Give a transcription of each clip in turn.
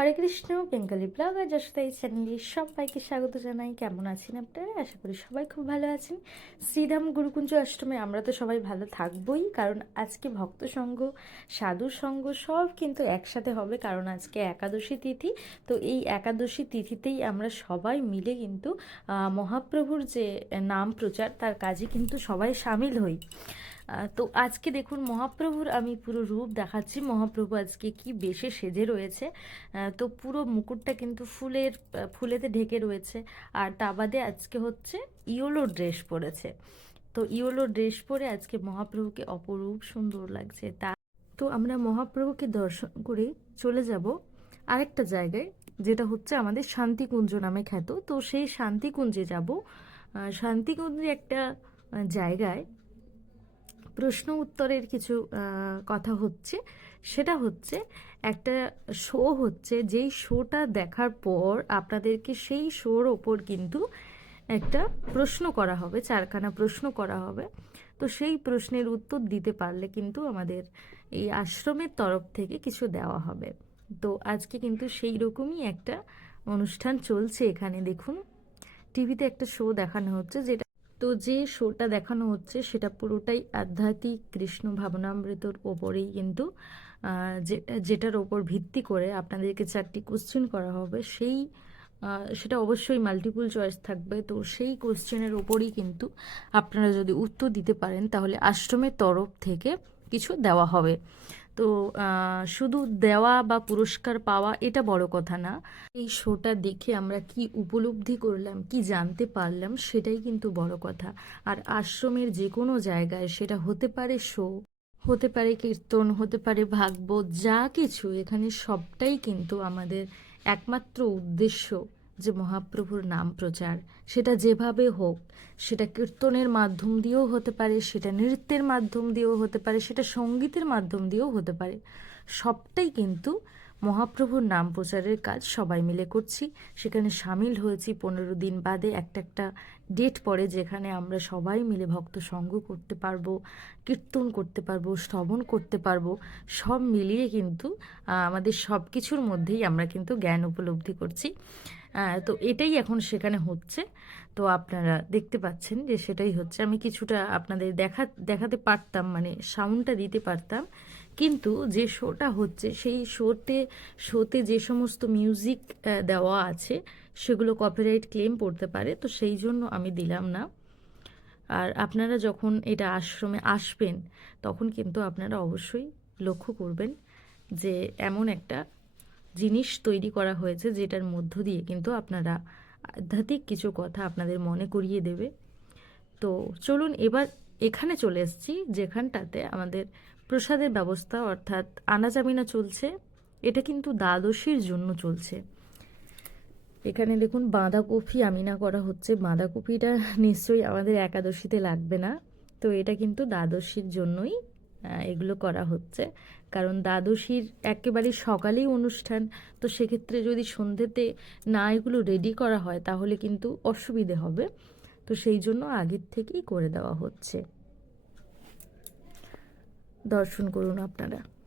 হরে Krishna, Bengali blogger Yashoda এই চ্যানেলে সবাইকে স্বাগত জানাই। কেমন আছেন আপনারা? আশা করি সবাই খুব ভালো আছেন। শ্রীধাম গুরুকুঞ্জ অষ্টমী আমরা তো সবাই ভালো থাকবোই, কারণ আজকে ভক্ত সঙ্গ সাধু সঙ্গ সব কিন্তু একসাথে হবে, কারণ আজকে একাদশী তিথি। তো এই একাদশী তিথিতেই আমরা সবাই মিলে কিন্তু মহাপ্রভুর যে নাম প্রচার, তার কাজে কিন্তু সবাই সামিল হই। তো আজকে দেখুন মহাপ্রভুর আমি পুরো রূপ দেখাচ্ছি। মহাপ্রভু আজকে কি বেশে সেজে রয়েছে। তো পুরো মুকুটটা কিন্তু ফুলের ফুলেতে ঢেকে রয়েছে। আর তা বাদে আজকে হচ্ছে ইয়োলো ড্রেস পরেছে। তো ইয়োলো ড্রেস পরে আজকে মহাপ্রভুকে অপরূপ সুন্দর লাগছে। তা তো আমরা মহাপ্রভুকে দর্শন করে চলে যাব আরেকটা জায়গায়, যেটা হচ্ছে আমাদের শান্তিকুঞ্জ নামে খ্যাত। তো সেই শান্তিকুঞ্জে যাব। শান্তিকুঞ্জে একটা জায়গায় প্রশ্ন উত্তরের কিছু কথা হচ্ছে। সেটা হচ্ছে, একটা শো হচ্ছে, যেই শোটা দেখার পর আপনাদেরকে সেই শোর ওপর কিন্তু একটা প্রশ্ন করা হবে, চারখানা প্রশ্ন করা হবে। তো সেই প্রশ্নের উত্তর দিতে পারলে কিন্তু আমাদের এই আশ্রমের তরফ থেকে কিছু দেওয়া হবে। তো আজকে কিন্তু সেই রকমই একটা অনুষ্ঠান চলছে এখানে। দেখুন টিভিতে একটা শো দেখানো হচ্ছে, যেটা তো যে শোটা দেখানো হচ্ছে, সেটা পুরোটাই আধ্যাত্মিক কৃষ্ণ ভাবনামৃতর ওপরেই কিন্তু যেটা যেটার ওপর ভিত্তি করে আপনাদেরকে চারটি কোশ্চেন করা হবে, সেই সেটা অবশ্যই মাল্টিপল চয়েস থাকবে। তো সেই কোশ্চেনের ওপরই কিন্তু আপনারা যদি উত্তর দিতে পারেন, তাহলে আশ্রমের তরফ থেকে কিছু দেওয়া হবে। তো শুধু দেওয়া বা পুরস্কার পাওয়া এটা বড় কথা না। এই শোটা দেখে আমরা কি উপলব্ধি করলাম, কি জানতে পারলাম সেটাই কিন্তু বড় কথা। আর আশ্রমের যে কোনো জায়গায় সেটা হতে পারে শো, হতে পারে কীর্তন, হতে পারে ভাগবত, যা কিছু, এখানে সবটাই কিন্তু আমাদের একমাত্র উদ্দেশ্য। যে মহাপ্রভুর নাম প্রচার, সেটা যেভাবে হোক, সেটা কীর্তনের মাধ্যম দিয়েও হতে পারে, সেটা নৃত্যের মাধ্যম দিয়েও হতে পারে, সেটা সঙ্গীতের মাধ্যম দিয়েও হতে পারে। সবটাই কিন্তু মহাপ্রভুর নাম প্রচারের কাজ সবাই মিলে করছি। সেখানে সামিল হয়েছি পনেরো দিন বাদে, একটা একটা ডেট পড়ে যেখানে আমরা সবাই মিলে ভক্ত সঙ্গ করতে পারব, কীর্তন করতে পারব, শ্রবণ করতে পারব, সব মিলিয়ে কিন্তু আমাদের সব কিছুর মধ্যেই আমরা কিন্তু জ্ঞান উপলব্ধি করছি। তো এটাই এখন সেখানে হচ্ছে। তো আপনারা দেখতে পাচ্ছেন যে সেটাই হচ্ছে। আমি কিছুটা আপনাদের দেখা, দেখাতে পারতাম মানে সাউন্ডটা দিতে পারতাম। কিন্তু যে শোটা হচ্ছে, সেই শোতে শোতে যে সমস্ত মিউজিক দেওয়া আছে, সেগুলো কপিরাইট ক্লেম পড়তে পারে। তো সেই জন্য আমি দিলাম না। আর আপনারা যখন এটা আশ্রমে আসবেন, তখন কিন্তু আপনারা অবশ্যই লক্ষ্য করবেন যে এমন একটা জিনিস তৈরি করা হয়েছে যেটার মধ্য দিয়ে কিন্তু আপনারা আধ্যাত্মিক কিছু কথা আপনাদের মনে করিয়ে দেবে। তো চলুন এবার এখানে চলে এসেছি, যেখানটাতে আমাদের প্রসাদের ব্যবস্থা অর্থাৎ আনাজামিনা চলছে। এটা কিন্তু দ্বাদশীর জন্য চলছে। এখানে দেখুন, বাঁধাকপি আমিনা করা হচ্ছে। বাঁধাকপিটা নিশ্চয়ই আমাদের একাদশীতে লাগবে না। তো এটা কিন্তু দ্বাদশীর জন্যই এগুলো করা হচ্ছে। কারণ দ্বাদশীর একেবারে সকালেই অনুষ্ঠান, তো সেক্ষেত্রে যদি সন্ধ্যেতে না এগুলো রেডি করা হয়, তাহলে কিন্তু অসুবিধে হবে। তো সেই জন্য আগের থেকেই করে দেওয়া হচ্ছে। দর্শন করুন আপনারা।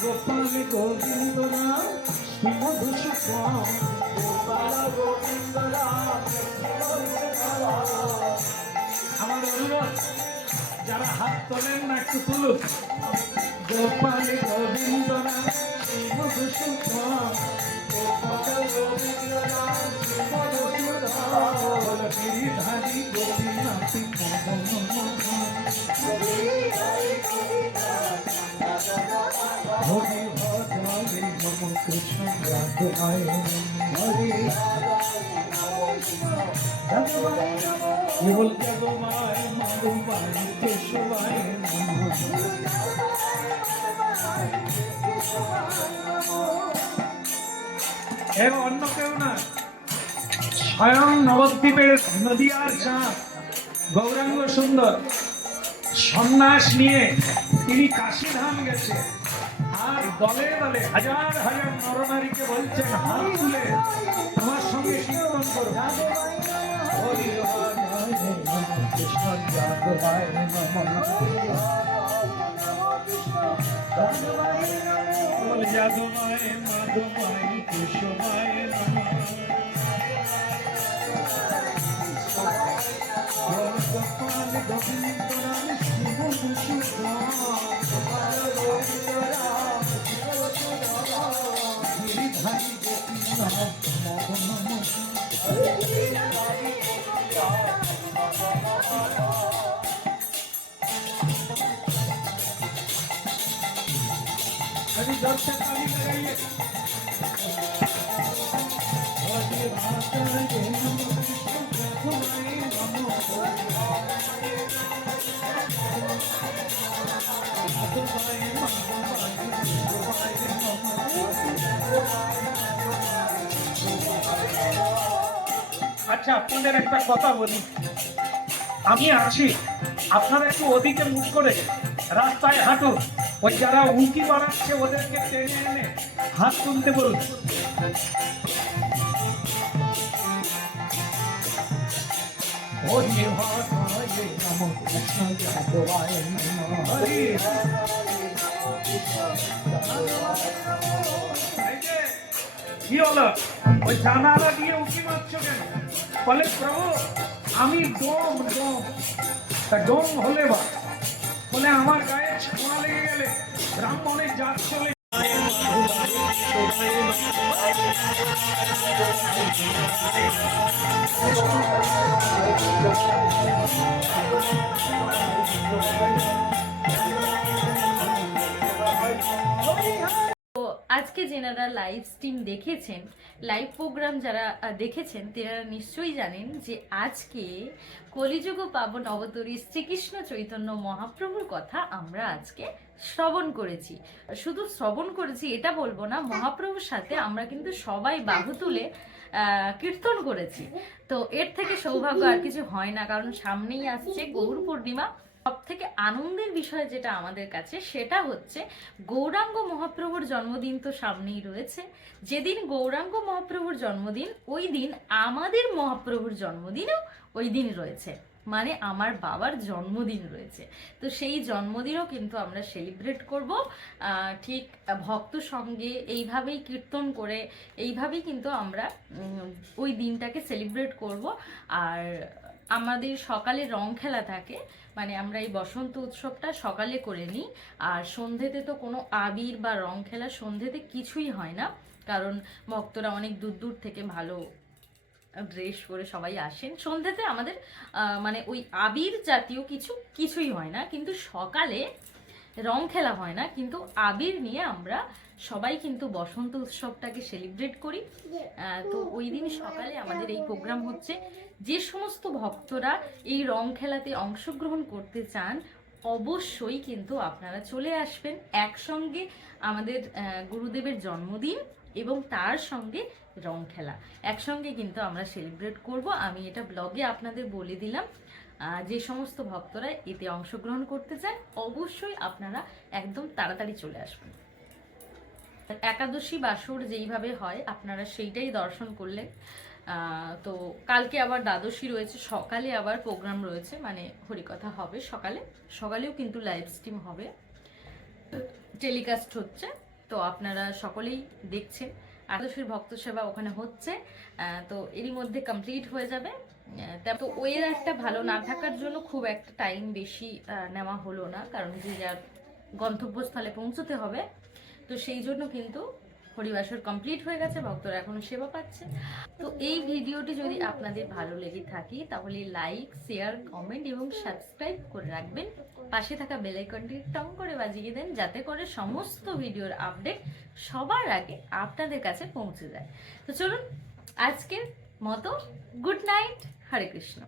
গোপাল গোবিন্দ রাম মধুসূদন গোবিন্দ রাম আমার অনুরোধ যারা হাত তোলেন না একটু তুলুন গোপাল গোবিন্দ রাম মধুসূদন গোপাল গোবিন্দ রাম অন্য কেউ না। স্বয়ং নবদ্বীপের নদিয়ার চাঁদ। গৌরাঙ্গ সুন্দর। সন্ন্যাস নিয়ে তিনি কাশীধাম গেছে। আর দলে দলে হাজার হাজার নরনারীকে বলছেন, হাত তুলে তোমার সঙ্গে কীর্তন করো। হরি হরি নমঃ Krishna যাদবায় মাধবায় কেশবায় Gopal Govinda Ram I'm going to আচ্ছা আপনাদের একটা কথা বলি। আমি আছি আপনারা একটু ওদিকে মুখ করে রাস্তায় হাঁটুন। ওই যারা উঁকি বাড়াচ্ছে ওদেরকে টেনে এনে হাত তুলতে বলুন। হরি। কি হলো ওই জানালা দিয়ে উঁকি মারছো কেন? বলে, প্রভু, আমি ডোম ডোম তা ডোম হলে বা? বলে, আমার গায়ে ছোঁয়া লেগে গেলে ব্রাহ্মণের জাত চলে তো আজকে যেনারা লাইভ স্ট্রিম দেখেছেন লাইভ প্রোগ্রাম যারা দেখেছেন, তেনারা নিশ্চয়ই জানেন যে আজকে কলিযুগ পাবন অবতরী শ্রীকৃষ্ণ চৈতন্য মহাপ্রভুর কথা আমরা আজকে শ্রবণ করেছি। শুধু শ্রবণ করেছি, এটা বলব না, মহাপ্রভুর সাথে আমরা কিন্তু সবাই বাহু তুলে কীর্তন করেছি। তো এর থেকে সৌভাগ্য আর কিছু হয় না, কারণ সামনেই আসছে গৌর পূর্ণিমা। সব থেকে আনন্দের বিষয় যেটা আমাদের কাছে, সেটা হচ্ছে গৌরাঙ্গ মহাপ্রভুর জন্মদিন তো সামনেই রয়েছে। যেদিন গৌরাঙ্গ মহাপ্রভুর জন্মদিন, ওই দিন আমাদের মহাপ্রভুর জন্মদিনও ওই দিন রয়েছে। মানে আমার বাবার জন্মদিন রয়েছে। তো সেই জন্মদিনও কিন্তু আমরা সেলিব্রেট করব। ঠিক ভক্ত সঙ্গে এইভাবেই কীর্তন করে, এইভাবেই কিন্তু আমরা ওই দিনটাকে সেলিব্রেট করব। আর আমাদের সকালে রং খেলা থাকে মানে আমরা এই বসন্ত উৎসবটা সকালে করে নিই। আর সন্ধেতে তো কোনো আবির বা রং খেলা সন্ধেতে কিছুই হয় না, কারণ ভক্তরা অনেক দূর দূর থেকে ভালো ড্রেস পরে সবাই আসেন। সন্ধেতে আমাদের মানে ওই আবির জাতীয় কিছু, কিছুই হয় না, কিন্তু সকালে রং খেলা হয় না, কিন্তু আবির নিয়ে আমরা সবাই কিন্তু বসন্ত উৎসবটাকে সেলিব্রেট করি। তো ওই দিন সকালে আমাদের এই প্রোগ্রাম হচ্ছে যে সমস্ত ভক্তরা এই রং খেলাতে অংশগ্রহণ করতে চান অবশ্যই কিন্তু আপনারা চলে আসবেন একসঙ্গে আমাদের গুরুদেবের জন্মদিন এবং তার সঙ্গে রং খেলা। একসঙ্গে কিন্তু আমরা সেলিব্রেট করব। আমি এটা ব্লগে আপনাদের বলে দিলাম। যে সমস্ত ভক্তরা এতে অংশগ্রহণ করতে চান অবশ্যই আপনারা একদম তাড়াতাড়ি চলে আসবেন। একাদশী বাসর যেইভাবে হয়, আপনারা সেইটাই দর্শন করলেন। তো কালকে আবার দ্বাদশী রয়েছে, সকালে আবার প্রোগ্রাম রয়েছে মানে হরিকথা হবে সকালে। সকালেও কিন্তু লাইভ স্ট্রিম হবে। টেলিকাস্ট হচ্ছে, তো আপনারা সকলেই দেখছেন। আদর্শের ভক্ত সেবা ওখানে হচ্ছে তো এরই মধ্যে কমপ্লিট হয়ে যাবে। তো ওয়েদারটা ভালো না থাকার জন্য খুব একটা টাইম বেশি নেওয়া হলো না। কারণ যে যার গন্তব্যস্থলে পৌঁছতে হবে তো সেই জন্য কিন্তু হরিবাসর কমপ্লিট হয়ে গেছে, ভক্তরা এখনও সেবা পাচ্ছে। তো এই ভিডিওটি যদি আপনাদের ভালো লেগে থাকে, তাহলে লাইক শেয়ার কমেন্ট এবং সাবস্ক্রাইব করে রাখবেন। পাশে থাকা বেল আইকনটি টং করে বাজিয়ে দেন, যাতে করে সমস্ত ভিডিওর আপডেট সবার আগে আপনাদের কাছে পৌঁছে যায়। তো চলুন, আজকের মতো গুড নাইট হরে কৃষ্ণ।